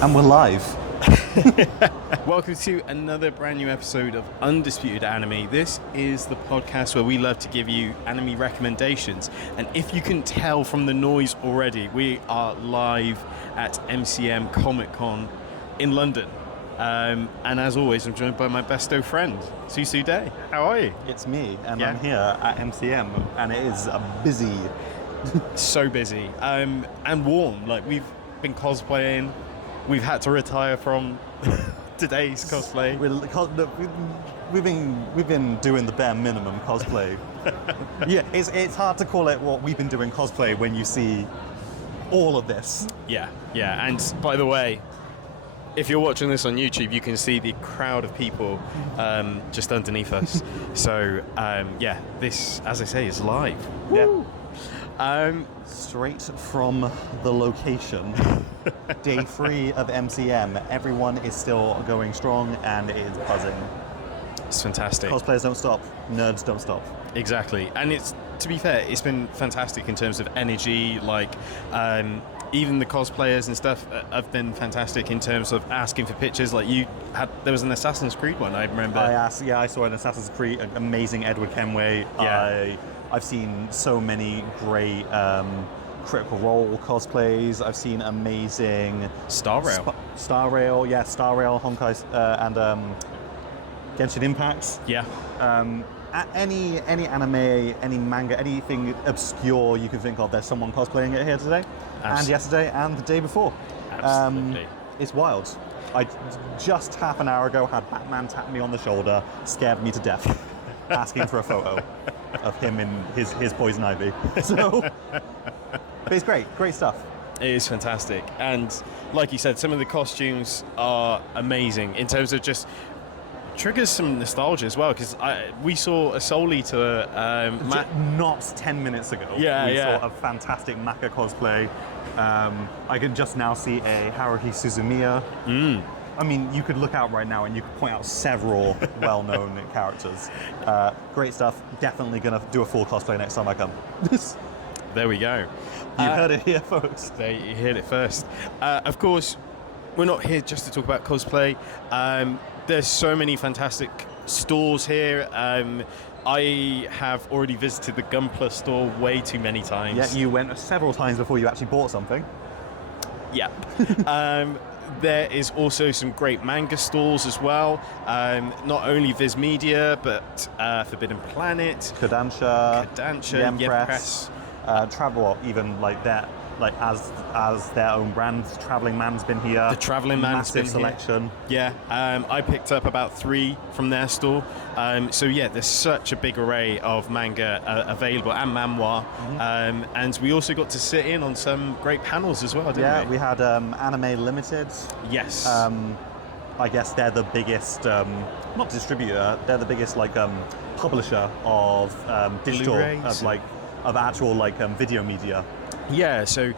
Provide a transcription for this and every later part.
And we're live. Welcome to another brand new episode of Undisputed Anime. This is the podcast where we love to give you anime recommendations. And if you can tell from the noise already, we are live at MCM Comic Con in London. And as always, I'm joined by my besto friend, Susu Day. How are you? It's me, and I'm here at MCM, and it is busy. So busy. And warm. Like, we've been cosplaying. We've had to retire from today's cosplay. We've been doing the bare minimum cosplay. Yeah, it's hard to call it what we've been doing cosplay when you see all of this. Yeah. And by the way, if you're watching this on YouTube, you can see the crowd of people just underneath us. So this, as I say, is live. Woo! Yeah. Straight from the location. Day 3 of MCM. Everyone is still going strong and it is buzzing. It's fantastic. Cosplayers don't stop. Nerds don't stop. Exactly. And to be fair, it's been fantastic in terms of energy. Like, even the cosplayers and stuff have been fantastic in terms of asking for pictures. Like, there was an Assassin's Creed one, I remember. I saw an Assassin's Creed, an amazing Edward Kenway. Yeah. I've seen so many great Critical Role cosplays. I've seen amazing Star Rail, Honkai, and Genshin Impacts. Yeah. Any anime, any manga, anything obscure you can think of, there's someone cosplaying it here today, and yesterday, and the day before. Absolutely. It's wild. I just half an hour ago had Batman tap me on the shoulder, scared me to death, asking for a photo of him in his poison ivy. So, but it's great stuff. It is fantastic, and like you said, some of the costumes are amazing in terms of just triggers some nostalgia as well, because we saw a Soul Eater not 10 minutes ago. We saw a fantastic Maka cosplay. I can just now see a Haruhi Suzumiya. I mean, you could look out right now and you could point out several well-known characters. Great stuff. Definitely going to do a full cosplay next time I come. There we go. You heard it here, folks. There, you heard it first. Of course, we're not here just to talk about cosplay. There's so many fantastic stores here. I have already visited the Gunpla store way too many times. Yeah, you went several times before you actually bought something. Yeah. There is also some great manga stores as well. Not only Viz Media, but Forbidden Planet, Kodansha, Yen Press. Travel, even like that, like as their own brands. Traveling Man's been here. The Traveling Man's been selection. Here. Yeah, I picked up about 3 from their store. So yeah, there's such a big array of manga available and manhwa. And we also got to sit in on some great panels as well, didn't we? Yeah, we had Anime Limited. Yes. I guess they're the biggest, not distributor, they're the biggest publisher of digital, of actual video media. Yeah, so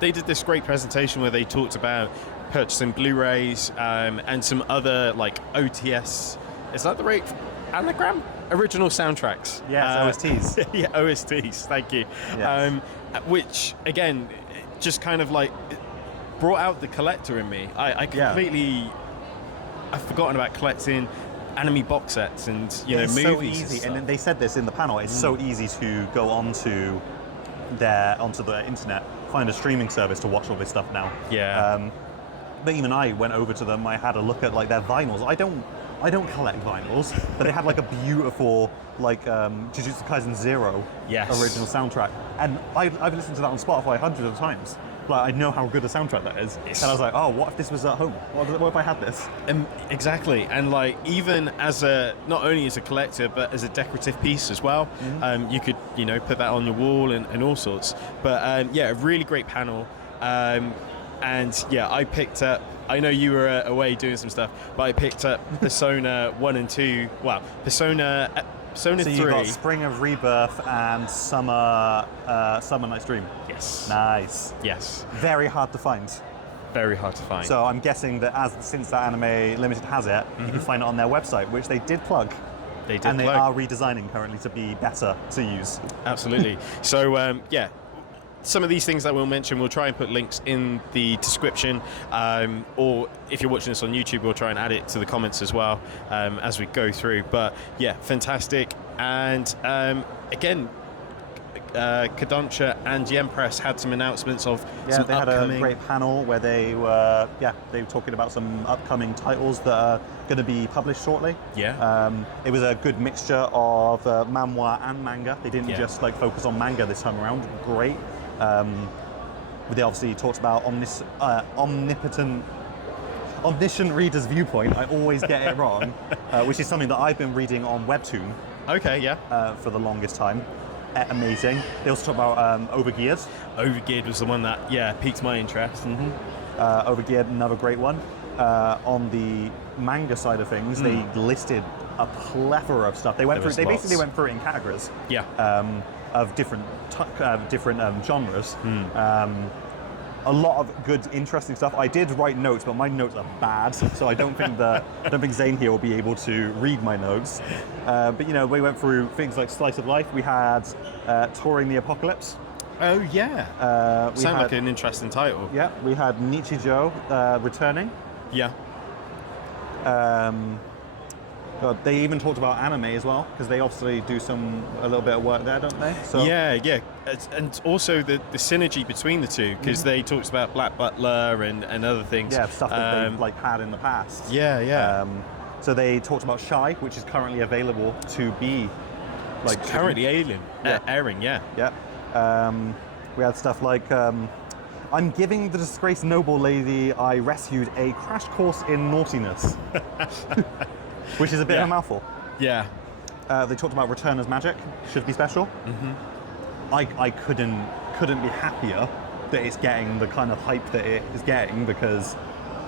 they did this great presentation where they talked about purchasing Blu-rays and some other OTS. Is that the right anagram? Original soundtracks. Yes, OSTs. Yeah, OSTs. Thank you. Yes. Which again, just kind of brought out the collector in me. I completely, I've forgotten about collecting anime box sets and it's movies. So easy, and they said this in the panel. It's so easy to go onto the internet, find a streaming service to watch all this stuff now. Yeah. But even I went over to them. I had a look at their vinyls. I don't collect vinyls, but they had a beautiful Jujutsu Kaisen 0 original soundtrack, and I've listened to that on Spotify hundreds of times. I know how good a soundtrack that is, and I was like, oh, what if this was at home? What if I had this? Exactly, and even not only as a collector, but as a decorative piece as well. You could put that on your wall and all sorts. But a really great panel. And I picked up. I know you were away doing some stuff, but I picked up Persona 1 and 2. Well, Persona 3. So you got Spring of Rebirth and Summer Night's Dream. Yes. Nice. Yes. Very hard to find. Very hard to find. So I'm guessing that since that Anime Limited has it, you can find it on their website, which they did plug. They did and plug. They are redesigning currently to be better to use. Absolutely. So some of these things that we'll mention, we'll try and put links in the description, or if you're watching this on YouTube, we'll try and add it to the comments as well as we go through. But yeah, fantastic. And again, Kodansha and Yen Press had some announcements of some they upcoming... had a great panel where they were talking about some upcoming titles that are going to be published shortly. It was a good mixture of manhwa and manga. They didn't just like focus on manga this time around. Great. They obviously talked about omniscient reader's viewpoint. I always get it wrong, which is something that I've been reading on Webtoon. Okay, for the longest time. Amazing. They also talk about Overgeared. Overgeared was the one that piqued my interest. Overgeared, another great one. On the manga side of things, they listed a plethora of stuff. They basically went through it in categories. Of different genres. A lot of good, interesting stuff. I did write notes, but my notes are bad, so I don't think Zane here will be able to read my notes. But we went through things like Slice of Life. We had Touring the Apocalypse. Oh yeah. Sounds like an interesting title. Yeah. We had Nichijou returning. Yeah. They even talked about anime as well, because they obviously do a little bit of work there, don't they? So. Yeah. And also the synergy between the two, because they talked about Black Butler and other things. Yeah, stuff that they've had in the past. Yeah. So they talked about Shy, which is currently available to be currently airing. Yeah. We had stuff like I'm giving the disgraced noble lady I rescued a crash course in naughtiness. Which is a bit of a mouthful. Yeah. They talked about Returner's Magic, should be special. I couldn't be happier that it's getting the kind of hype that it is getting, because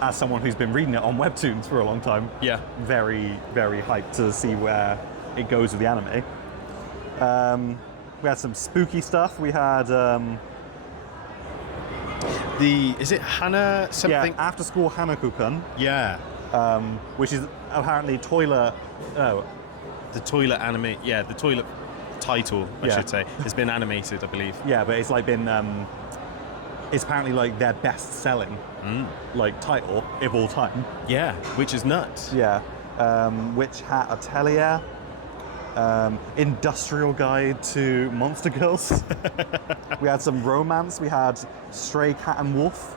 as someone who's been reading it on Webtoons for a long time, very, very hyped to see where it goes with the anime. We had some spooky stuff. We had is it Hana something? Yeah, After School Hanaku-kun. Yeah. Which is apparently toilet. The toilet anime. Yeah, the toilet title, I should say, has been animated, I believe. Yeah, but it's been. It's apparently their best-selling title of all time. Yeah, which is nuts. Yeah. Witch Hat Atelier. Industrial Guide to Monster Girls. We had some romance. We had Stray Cat and Wolf.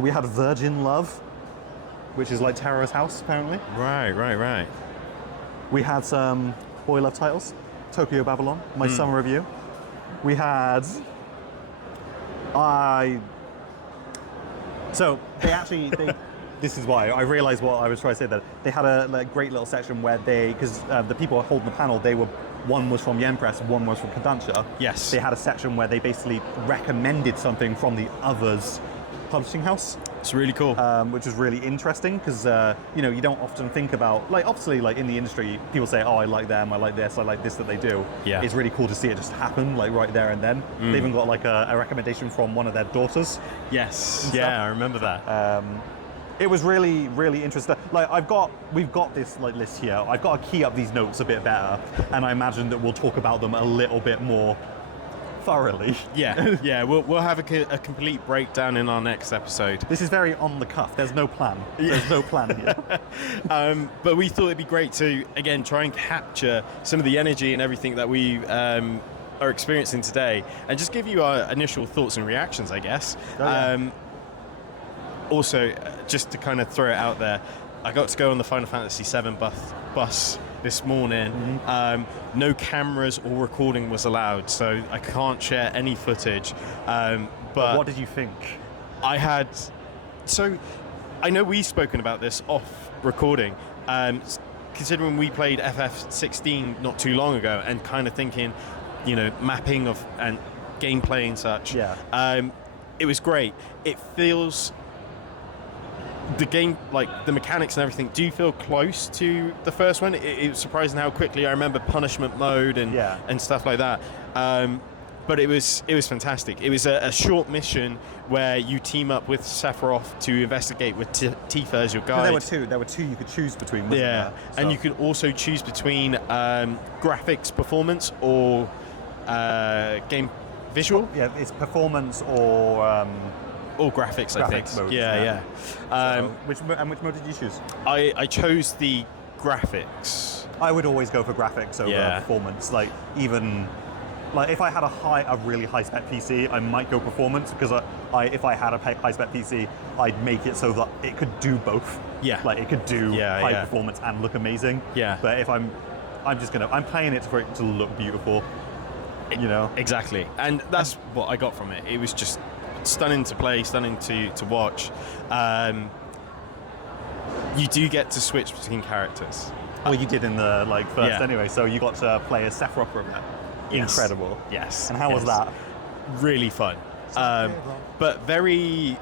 We had Virgin Love, which is like Terror's House, apparently. Right. We had some boy love titles. Tokyo Babylon, my summer review. We had... this is why I realized what I was trying to say there. They had a great little section where because the people holding the panel, one was from Yen Press, one was from Kodansha. Yes. They had a section where they basically recommended something from the other's publishing house. It's really cool. Which is really interesting, because you don't often think about, obviously in the industry, people say, oh, I like them, I like this, I like this that they do. Yeah. It's really cool to see it just happen right there and then. They even got a recommendation from one of their daughters. Yes. Yeah, I remember that. It was really, really interesting. We've got this list here. I've got to key up these notes a bit better, and I imagine that we'll talk about them a little bit more thoroughly. Yeah. We'll have a complete breakdown in our next episode. This is very on the cuff. There's no plan. There's no plan here. But we thought it'd be great to again try and capture some of the energy and everything that we are experiencing today, and just give you our initial thoughts and reactions, I guess. Also, just to kind of throw it out there, I got to go on the Final Fantasy VII bus this morning. No cameras or recording was allowed, so I can't share any footage. But what did you think? I know we've spoken about this off recording, considering we played FF16 not too long ago, and kind of thinking, mapping of and gameplay and such. Yeah. It was great. It feels... The game, the mechanics and everything, do feel close to the first one. It was surprising how quickly I remember punishment mode and stuff like that. But it was fantastic. It was a short mission where you team up with Sephiroth to investigate with Tifa as your guide. There were two you could choose between. Wasn't there? So. And you could also choose between graphics performance or game visual? Yeah, it's performance or graphics, I think. Modes, Yeah. So, which mode did you choose? I chose the graphics. I would always go for graphics over performance. Like even like if I had a really high spec PC, I might go performance because if I had a high spec PC, I'd make it so that it could do both. Yeah. Like it could do high performance and look amazing. Yeah. But if I'm playing it for it to look beautiful. You know. Exactly. And that's what I got from it. It was just stunning to play, stunning to watch. You do get to switch between characters. Well, you did in the first anyway, so you got to play as Sephiroth from that. Yes. Incredible. Yes. And how was that? Really fun. But very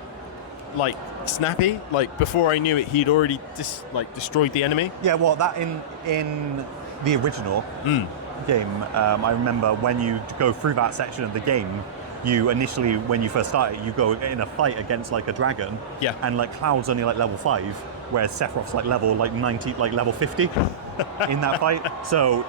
snappy. Like before I knew it, he'd already destroyed the enemy. Yeah, well, that in the original game, I remember when you go through that section of the game, you initially, when you first start it, you go in a fight against a dragon. Yeah. And Cloud's only level 5, whereas Sephiroth's level 90, level 50 in that fight. So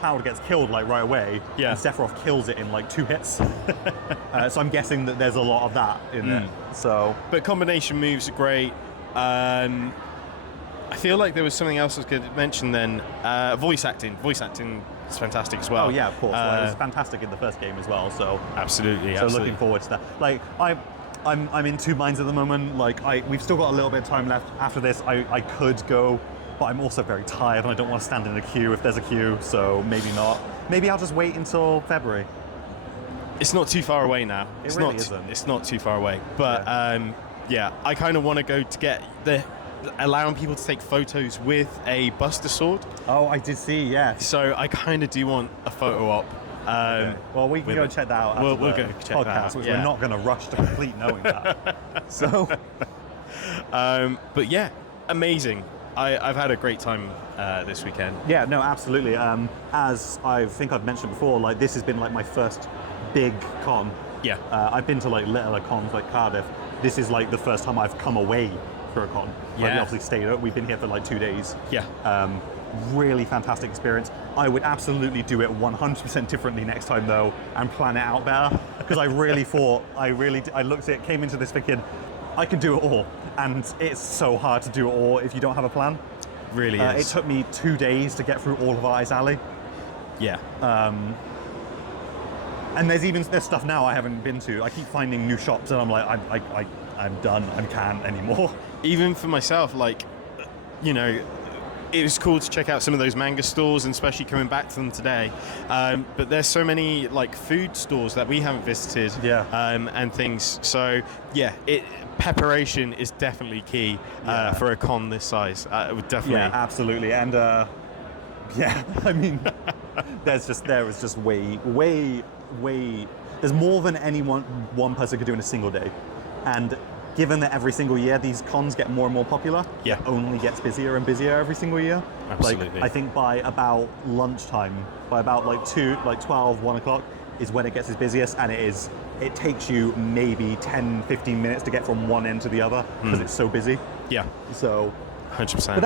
Cloud gets killed right away. Yeah. And Sephiroth kills it in 2 hits. So I'm guessing that there's a lot of that in it. So. But combination moves are great. I feel like there was something else I was going to mention then. Voice acting. Voice acting is fantastic as well. Oh yeah, of course. It was fantastic in the first game as well. So absolutely. So looking forward to that. I'm in two minds at the moment. We've still got a little bit of time left after this. I could go, but I'm also very tired and I don't want to stand in a queue if there's a queue. So maybe not. Maybe I'll just wait until February. It's not too far away now. It really isn't. It's not too far away. But I kind of want to go to get allowing people to take photos with a Buster Sword. Oh, I did see, yeah. So I kind of do want a photo op. Okay. Well, we can go check that out after we'll the go check podcast, that out. which we're not going to rush to complete knowing that. So, but yeah, amazing. I've had a great time this weekend. Yeah, no, absolutely. As I think I've mentioned before, this has been my first big con. Yeah. I've been to littler cons like Cardiff. This is the first time I've come away for a con. Yeah. We obviously stayed up. We've been here for 2 days. Yeah. Really fantastic experience. I would absolutely do it 100% differently next time though, and plan it out better. Because I really thought, I looked at it, came into this thinking, I can do it all. And it's so hard to do it all if you don't have a plan. Really is. It took me 2 days to get through all of Eyes Alley. Yeah. And there's stuff now I haven't been to. I keep finding new shops and I'm like, I'm done. I can't anymore. Even for myself, it was cool to check out some of those manga stores, and especially coming back to them today. But there's so many food stores that we haven't visited, and things. So yeah, preparation is definitely key for a con this size. Would definitely. Yeah, absolutely. And I mean, there was just way. There's more than one person could do in a single day, and given that every single year these cons get more and more popular, it only gets busier and busier every single year. Absolutely. I think by about lunchtime, by about 12, 1 o'clock is when it gets its busiest, and it takes you maybe 10, 15 minutes to get from one end to the other because it's so busy. Yeah. So 100%.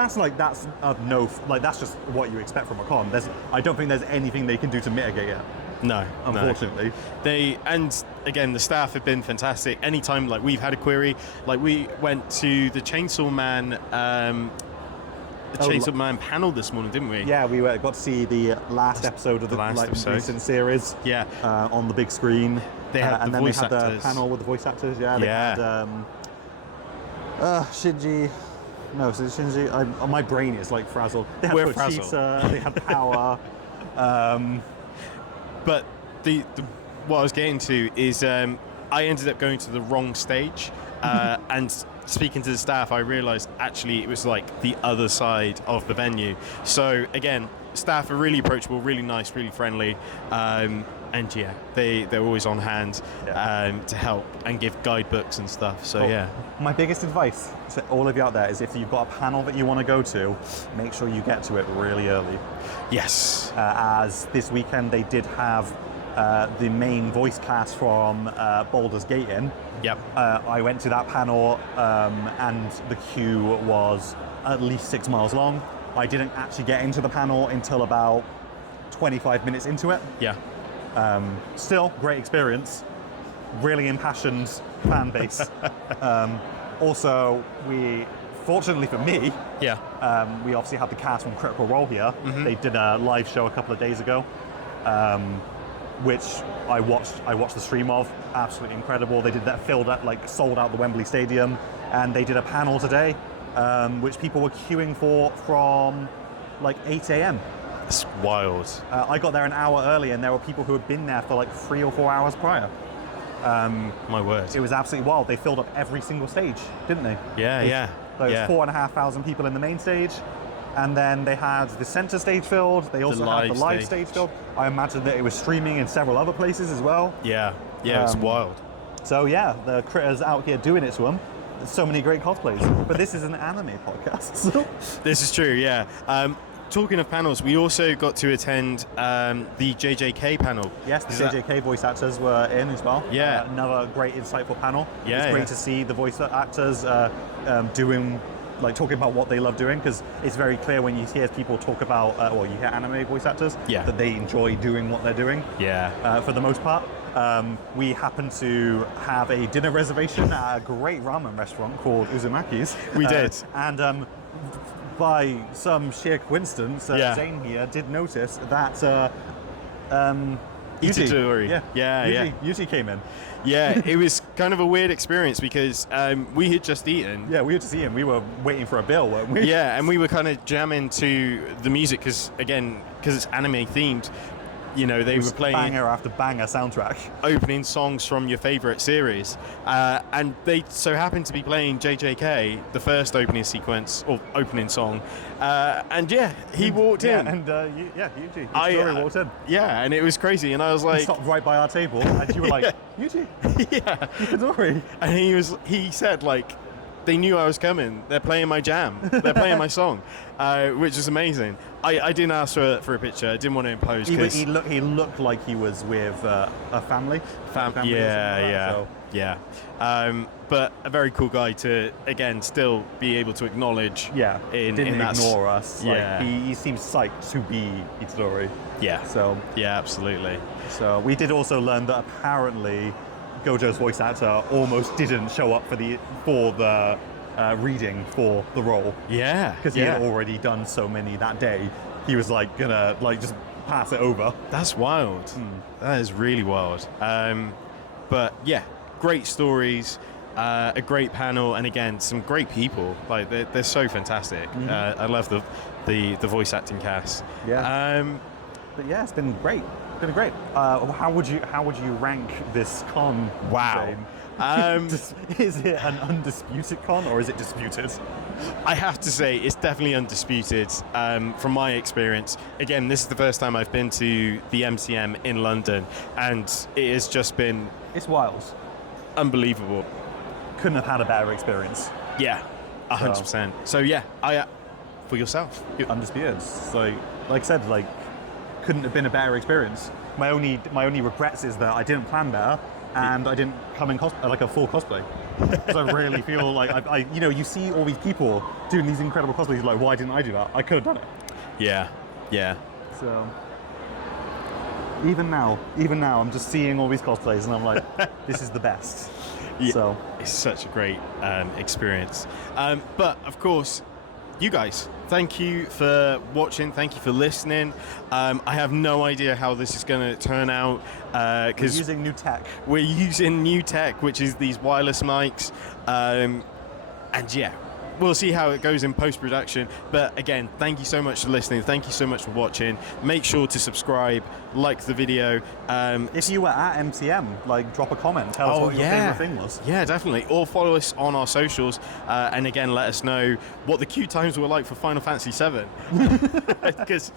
But that's just what you expect from a con. I don't think there's anything they can do to mitigate it. No, unfortunately. And again, the staff have been fantastic. Anytime we've had a query, we went to the Chainsaw Man, Man panel this morning, didn't we? Yeah, we got to see the last episode of the recent series. Yeah, on the big screen. They had and the then voice they had actors. The panel with the voice actors. Yeah, they had Shinji. No, so Shinji. My brain is frazzled. They had Pochita. They had Power. But what I was getting to is I ended up going to the wrong stage, and speaking to the staff, I realised actually it was the other side of the venue. So again, staff are really approachable, really nice, really friendly, and yeah, they're always on hand to help and give guidebooks and stuff. So my biggest advice to all of you out there is if you've got a panel that you want to go to, make sure you get to it really early. Yes. As this weekend they did have the main voice cast from Baldur's Gate in. Yep. I went to that panel and the queue was at least 6 miles long. I didn't actually get into the panel until about 25 minutes into it. Yeah. Still, great experience. Really impassioned fan base. Also, fortunately for me, we obviously had the cast from Critical Role here. Mm-hmm. They did a live show a couple of days ago, which I watched the stream of. Absolutely incredible. They did that, sold out the Wembley Stadium, and they did a panel today, which people were queuing for from like 8 a.m. It's wild. I got there an hour early, and there were people who had been there for like 3 or 4 hours prior. My word. It was absolutely wild. They filled up every single stage, didn't they? Yeah. There was 4,500 people in the main stage, and then they had the center stage filled. They also had the live stage filled. I imagine that it was streaming in several other places as well. Yeah, it's wild. So yeah, the critters out here doing it to them. There's so many great cosplays. But this is an anime podcast. So. This is true, yeah. Talking of panels, we also got to attend the JJK panel. Yes, the JJK voice actors were in as well. Yeah. Another great, insightful panel. Yeah, it's great to see the voice actors talking about what they love doing, because it's very clear when you hear people talk about, you hear anime voice actors, that they enjoy doing what they're doing. Yeah. For the most part. We happened to have a dinner reservation at a great ramen restaurant called Uzumaki's. We did. And by some sheer coincidence, Zane here did notice that Yuji. Yuji came in. Yeah, it was kind of a weird experience because we had just eaten. Yeah, we had just eaten. We were waiting for a bill, weren't we? Yeah, and we were kind of jamming to the music because it's anime themed. You know, they were playing banger after banger soundtrack, opening songs from your favorite series, and they so happened to be playing JJK, the first opening sequence or opening song, and he walked in. And Yuji, Story walked in. Yeah, and it was crazy, and I was like, he stopped right by our table, and you were like, Yuji, Story, and he said like, they knew I was coming. They're playing my jam. They're playing my song, which is amazing. I didn't ask for a picture. I didn't want to impose. He looked like he was with a family. But a very cool guy to again still be able to acknowledge. Yeah, didn't ignore us. Yeah, he seems psyched to be Itadori. Yeah. So yeah, absolutely. So we did also learn that apparently Gojo's voice actor almost didn't show up for the reading for the role. Yeah, because he had already done so many that day. He was like gonna just pass it over. That's wild. That is really wild. But yeah, great stories, a great panel, and again some great people. Like they're so fantastic. I love the voice acting cast. Yeah. But yeah, it's been great. Been great. How would you rank this con? Wow. Is it an undisputed con or is it disputed? I have to say it's definitely undisputed. From my experience, again, this is the first time I've been to the MCM in London, and it has just been wild, unbelievable. Couldn't have had a better experience. Yeah, 100%. So yeah, for yourself, undisputed. So like I said, couldn't have been a better experience. My only regrets is that I didn't plan better and I didn't come in like a full cosplay. Because I really feel like I you see all these people doing these incredible cosplays. You're like, why didn't I do that? I could have done it. Yeah. So even now, I'm just seeing all these cosplays and I'm like, this is the best. Yeah, so it's such a great experience. But of course, you guys, thank you for watching. Thank you for listening. I have no idea how this is going to turn out because we're using new tech. We're using new tech, which is these wireless mics, and yeah, we'll see how it goes in post-production. But again, thank you so much for listening. Thank you so much for watching. Make sure to subscribe, like the video. If you were at MCM, drop a comment. Tell us what your favorite thing was. Yeah, definitely. Or follow us on our socials. And again, let us know what the queue times were like for Final Fantasy VII. Because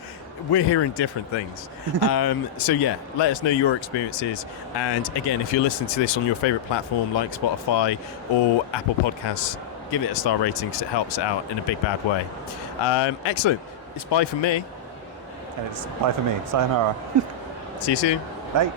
we're hearing different things. So yeah, let us know your experiences. And again, if you're listening to this on your favorite platform like Spotify or Apple Podcasts, give it a star rating because it helps out in a big bad way. Excellent. It's bye from me. And it's bye for me. Sayonara. See you soon. Bye.